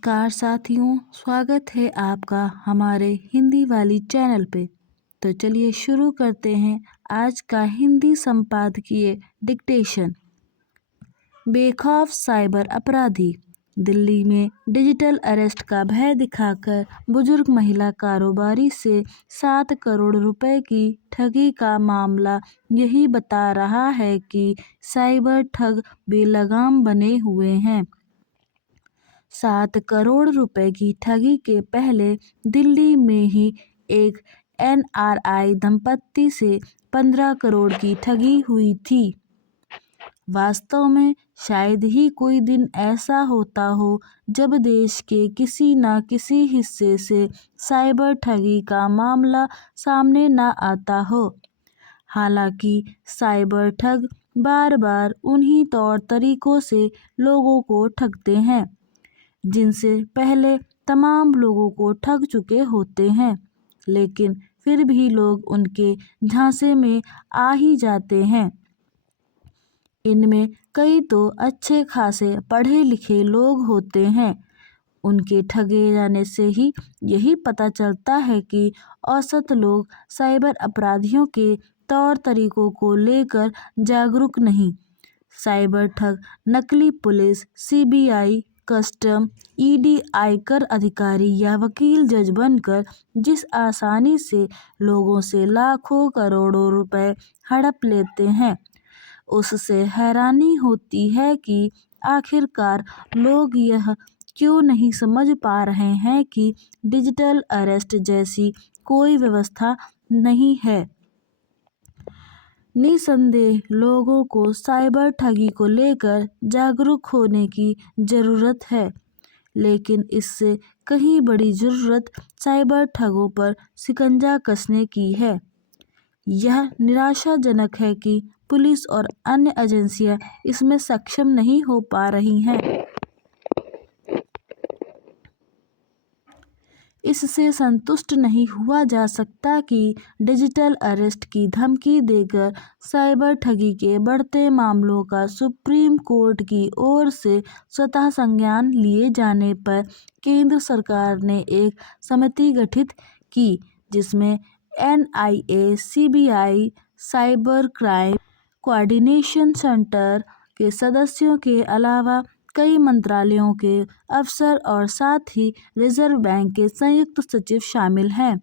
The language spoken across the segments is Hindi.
नमस्कार साथियों, स्वागत है आपका हमारे हिंदी वाली चैनल पे। तो चलिए शुरू करते हैं आज का हिंदी संपादकीय डिक्टेशन। बेखौफ साइबर अपराधी। दिल्ली में डिजिटल अरेस्ट का भय दिखाकर बुजुर्ग महिला कारोबारी से 7 करोड़ रुपए की ठगी का मामला यही बता रहा है कि साइबर ठग बेलगाम बने हुए हैं। 7 करोड़ रुपए की ठगी के पहले दिल्ली में ही एक NRI दंपत्ति से 15 करोड़ की ठगी हुई थी। वास्तव में शायद ही कोई दिन ऐसा होता हो जब देश के किसी न किसी हिस्से से साइबर ठगी का मामला सामने न आता हो। हालांकि साइबर ठग बार बार उन्हीं तौर तरीकों से लोगों को ठगते हैं जिनसे पहले तमाम लोगों को ठग चुके होते हैं, लेकिन फिर भी लोग उनके झांसे में आ ही जाते हैं। इनमें कई तो अच्छे खासे पढ़े लिखे लोग होते हैं। उनके ठगे जाने से ही यही पता चलता है कि औसत लोग साइबर अपराधियों के तौर तरीकों को लेकर जागरूक नहीं। साइबर ठग नकली पुलिस, CBI, कस्टम, ED, आयकर अधिकारी या वकील जज बनकर जिस आसानी से लोगों से लाखों करोड़ों रुपए हड़प लेते हैं, उससे हैरानी होती है कि आखिरकार लोग यह क्यों नहीं समझ पा रहे हैं कि डिजिटल अरेस्ट जैसी कोई व्यवस्था नहीं है। निसंदेह लोगों को साइबर ठगी को लेकर जागरूक होने की ज़रूरत है, लेकिन इससे कहीं बड़ी ज़रूरत साइबर ठगों पर शिकंजा कसने की है। यह निराशाजनक है कि पुलिस और अन्य एजेंसियां इसमें सक्षम नहीं हो पा रही हैं। इससे संतुष्ट नहीं हुआ जा सकता कि डिजिटल अरेस्ट की धमकी देकर साइबर ठगी के बढ़ते मामलों का सुप्रीम कोर्ट की ओर से स्वतः संज्ञान लिए जाने पर केंद्र सरकार ने एक समिति गठित की जिसमें NIA, CBI, cyber crime coordination centre के सदस्यों के अलावा कई मंत्रालयों के अफसर और साथ ही रिजर्व बैंक के संयुक्त सचिव शामिल हैं,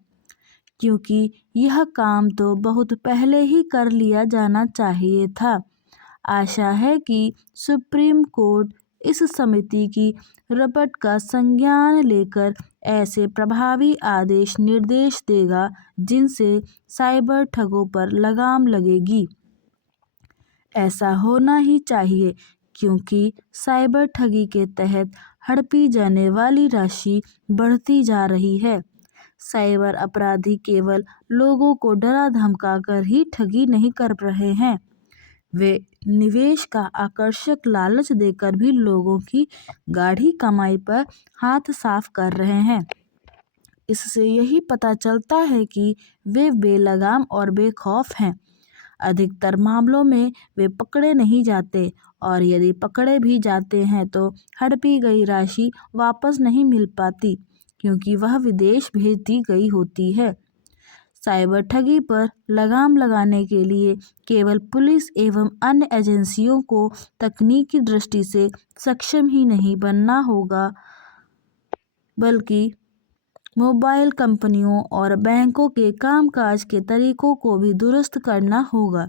क्योंकि यह काम तो बहुत पहले ही कर लिया जाना चाहिए था। आशा है कि सुप्रीम कोर्ट इस समिति की रिपोर्ट का संज्ञान लेकर ऐसे प्रभावी आदेश निर्देश देगा जिनसे साइबर ठगों पर लगाम लगेगी। ऐसा होना ही चाहिए, क्योंकि साइबर ठगी के तहत हड़पी जाने वाली राशि बढ़ती जा रही है। साइबर अपराधी केवल लोगों को डरा धमका कर ही ठगी नहीं कर रहे हैं, वे निवेश का आकर्षक लालच देकर भी लोगों की गाढ़ी कमाई पर हाथ साफ कर रहे हैं। इससे यही पता चलता है कि वे बेलगाम और बेखौफ हैं। अधिकतर मामलों में वे पकड़े नहीं जाते और यदि पकड़े भी जाते हैं तो हड़पी गई राशि वापस नहीं मिल पाती, क्योंकि वह विदेश भेज दी गई होती है। साइबर ठगी पर लगाम लगाने के लिए केवल पुलिस एवं अन्य एजेंसियों को तकनीकी दृष्टि से सक्षम ही नहीं बनना होगा, बल्कि मोबाइल कंपनियों और बैंकों के कामकाज के तरीकों को भी दुरुस्त करना होगा।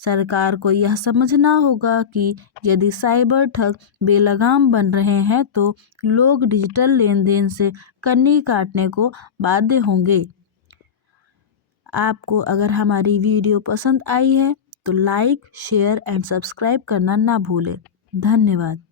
सरकार को यह समझना होगा कि यदि साइबर ठग बेलगाम बन रहे हैं तो लोग डिजिटल लेन देन से कन्नी काटने को बाध्य होंगे। आपको अगर हमारी वीडियो पसंद आई है तो लाइक, शेयर एंड सब्सक्राइब करना ना भूलें। धन्यवाद।